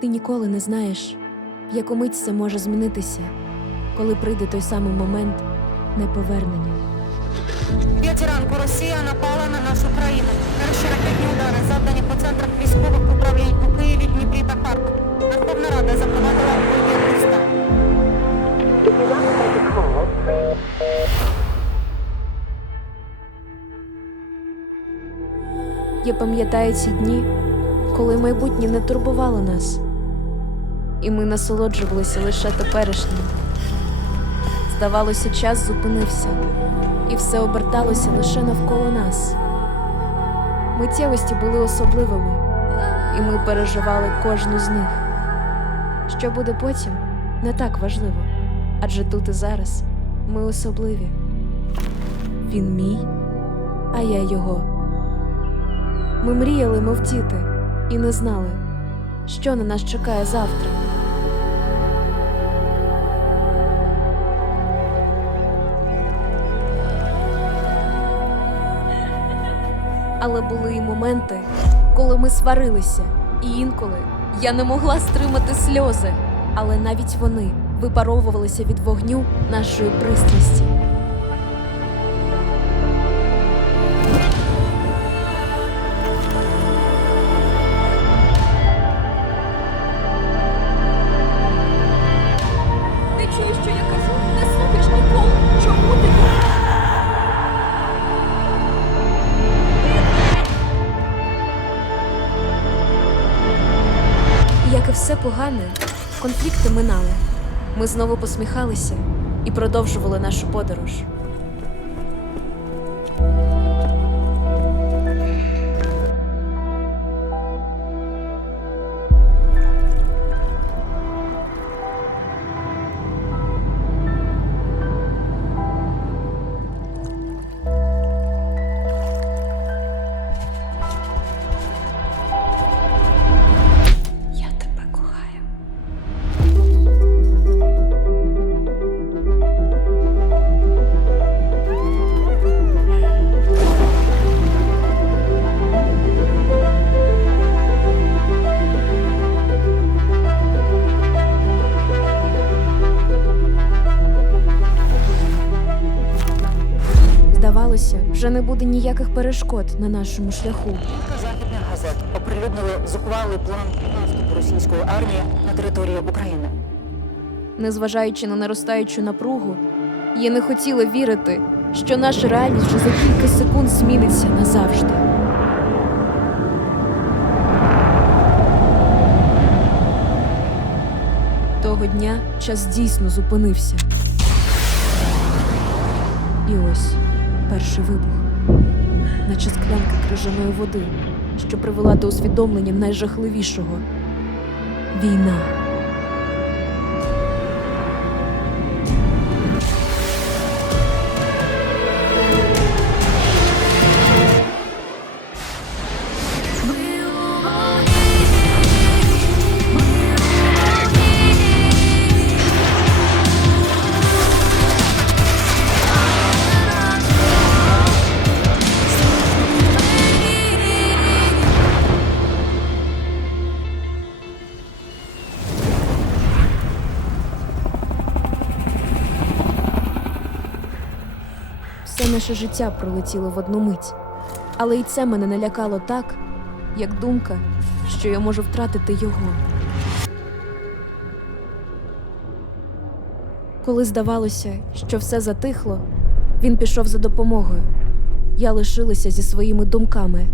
Ти ніколи не знаєш, в яку мить це може змінитися, коли прийде той самий момент неповернення. П'ять ранку Росія напала на нашу країну. Перші ракетні удари завдані по центрах військових управлінь у Києві, Дніпрі та Харкові. Верховна Рада запровадила воєнний стан. Я пам'ятаю ці дні, коли майбутнє не турбувало нас, і ми насолоджувалися лише теперішнім. Здавалося, час зупинився, і все оберталося лише навколо нас. Миттєвості були особливими, і ми переживали кожну з них. Що буде потім, не так важливо, адже тут і зараз ми особливі. Він мій, а я його. Ми мріяли, мов діти, і не знали, що на нас чекає завтра. Але були і моменти, коли ми сварилися, і інколи я не могла стримати сльози, але навіть вони випаровувалися від вогню нашої пристрасті. Все погане, конфлікти минали. Ми знову посміхалися і продовжували нашу подорож. Вже не буде ніяких перешкод на нашому шляху. Кілька західних газет оприлюднили зухвалий план наступу російської армії на територію України. Незважаючи на наростаючу напругу, я не хотіла вірити, що наша реальність вже за кілька секунд зміниться назавжди. Того дня час дійсно зупинився. І ось перший вибух, наче склянка крижаної води, що привела до усвідомлення найжахливішого війна. Все наше життя пролетіло в одну мить. Але і це мене налякало так, як думка, що я можу втратити його. Коли здавалося, що все затихло, він пішов за допомогою. Я лишилася зі своїми думками.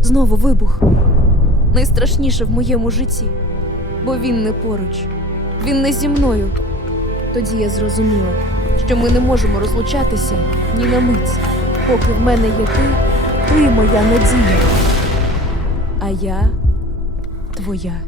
Знову вибух. Найстрашніше в моєму житті, бо він не поруч, він не зі мною. Тоді я зрозуміла, що ми не можемо розлучатися ні на мить, поки в мене є ти, ти моя надія. А я твоя.